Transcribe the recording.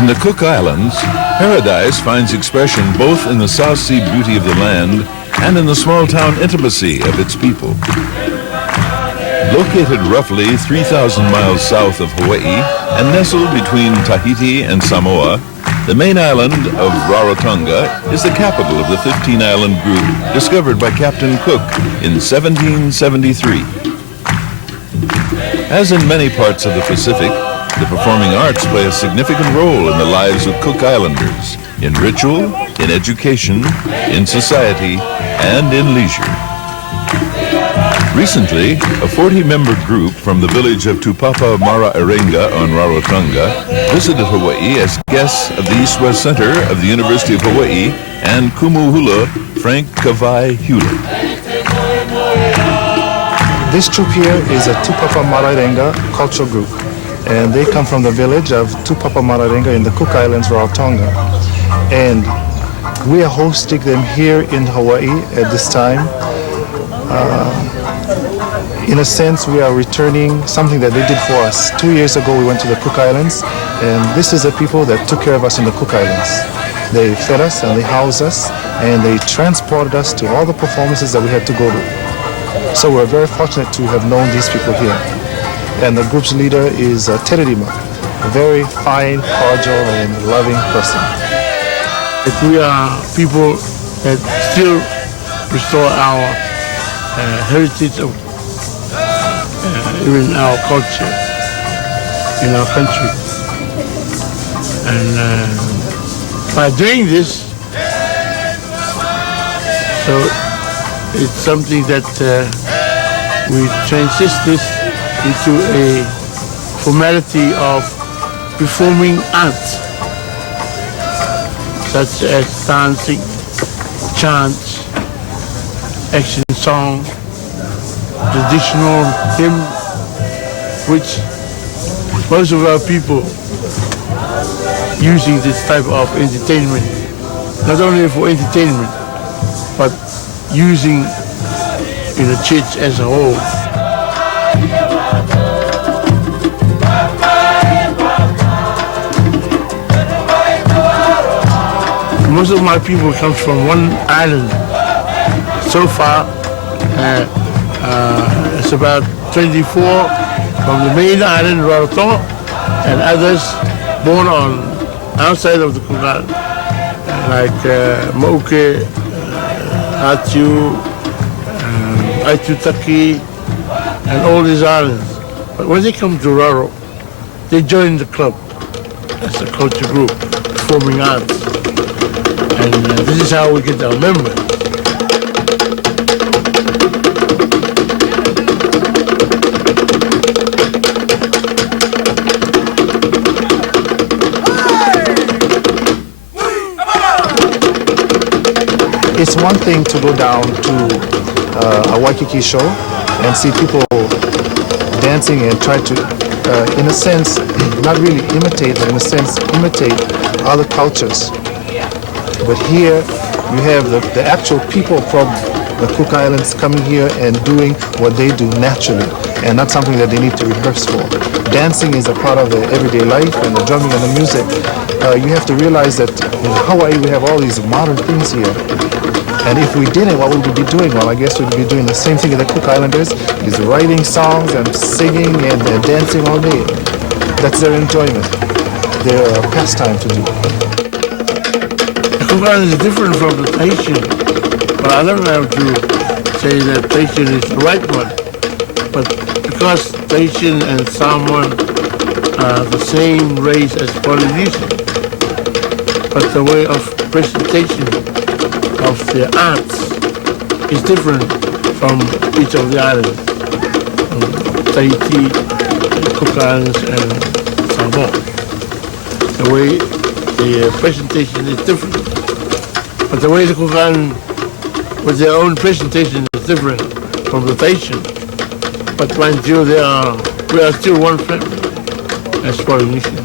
In the Cook Islands, paradise finds expression both in the South Sea beauty of the land and in the small-town intimacy of its people. Located roughly 3,000 miles south of Hawaii and nestled between Tahiti and Samoa, the main island of Rarotonga is the capital of the 15-island group discovered by Captain Cook in 1773. As in many parts of the Pacific, the performing arts play a significant role in the lives of Cook Islanders, in ritual, in education, in society, and in leisure. Recently, a 40-member group from the village of Tupapa, Maraerenga on Rarotonga visited Hawaii as guests of the East-West Center of the University of Hawaii and Kumuhula Frank Kawai Hewlett. This troop here is a Tupapa Maraerenga cultural group, and they come from the village of Tupapa Maraerenga in the Cook Islands, Rarotonga. And we are hosting them here in Hawaii at this time. In a sense, we are returning something that they did for us. 2 years ago, we went to the Cook Islands, and this is the people that took care of us in the Cook Islands. They fed us and they housed us, and they transported us to all the performances that we had to go to. So we're very fortunate to have known these people here. And the group's leader is Tere, a very fine, cordial, and loving person. We are people that still restore our heritage of even our culture in our country. And by doing this, so it's something that we transist this into a formality of performing arts, such as dancing, chants, action song, traditional hymn, which most of our people using this type of entertainment, not only for entertainment, but using in the church as a whole. Most of my people comes from one island. So far, it's about 24 from the main island, Rarotonga, and others born on outside of the Cook Island, like Mauke, Atiu, Aitutaki, and all these islands. But when they come to Raro, they join the club as a culture group, performing arts. And this is how we get our members. It's one thing to go down to a Waikiki show and see people dancing and try to, in a sense, not really imitate, but in a sense, imitate other cultures. But here you have the actual people from the Cook Islands coming here and doing what they do naturally, and not something that they need to rehearse for. Dancing is a part of their everyday life, and the drumming and the music. You have to realize that in Hawaii we have all these modern things here. And if we didn't, what would we be doing? Well, I guess we'd be doing the same thing as the Cook Islanders, is writing songs and singing and dancing all day. That's their enjoyment, their pastime to do. The Cook Islands is different from the Tahitian, but I don't have to say that Tahitian is the right one. But because Tahitian and Samoan are the same race as Polynesian, but the way of presentation of their arts is different from each of the islands, Tahiti, Cook Islands, and Samoa. The way the presentation is different, but the way the Cook Islands with their own presentation is different from the Tahitian. But mind you, we are still one family as Polynesians.